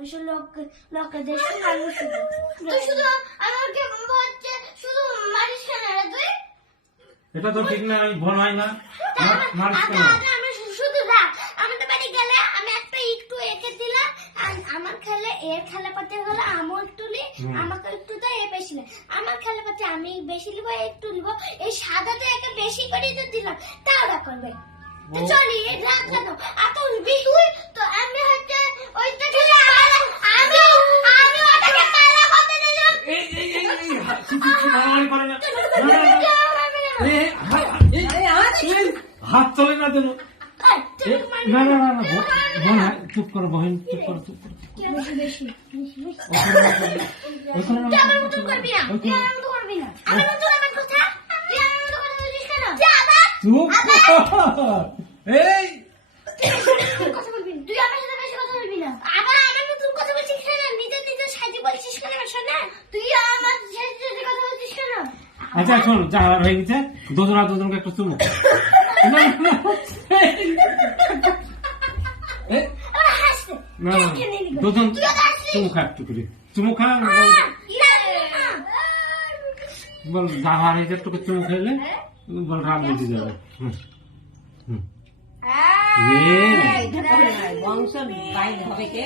ওইসব লোকেদের শোনানো শুধু তুই শুধু আমাকে হচ্ছে শুধু মারিস কেন রে তুই? এটা তো ঠিক না, ভুল হয় না, মারিস কেন? আমি শুধু রাখ আমাদের বাড়ি গেলে আমি একটা একটু এঁকে দিলাম, আর আমার খেলে এর খেলা পাতে হলো আমার একটু নি, আমাকে একটু দেয় এ বেশি না, আমার খেলা পাতে আমি বেশি নিব একটু নিব, এই সাদাটা একে বেশি করে দিলাম তাও ওরা করবে। তো চলি রাত কেন এত তুই তো আমি হচ্ছে ওইটা খেলে আমি ওটাকে পালা করতে দিলাম। হাত চলে না যেন। না না না না বোন, চুপ করো বহিন, চুপ করো চুপ করো। এই তুই আমার সাথে বেশি কথা বলবি না, আবার আমার নতুন কথা বলছিস কেন? নিজের নিজের সাথে বলছিস কেন? শোনা তুই আমার সাথে কথা বলছিস কেন? আচ্ছা শোন, যা হয়ে গেছে, দুজনকে একটু চুমু। না দুজন চুমু খা, একটু করে চুমু খা, বল যা হয়েছে একটু চুমু খেলে বল রাম বেঁচে যাবে। বংশ বাইক হবে কে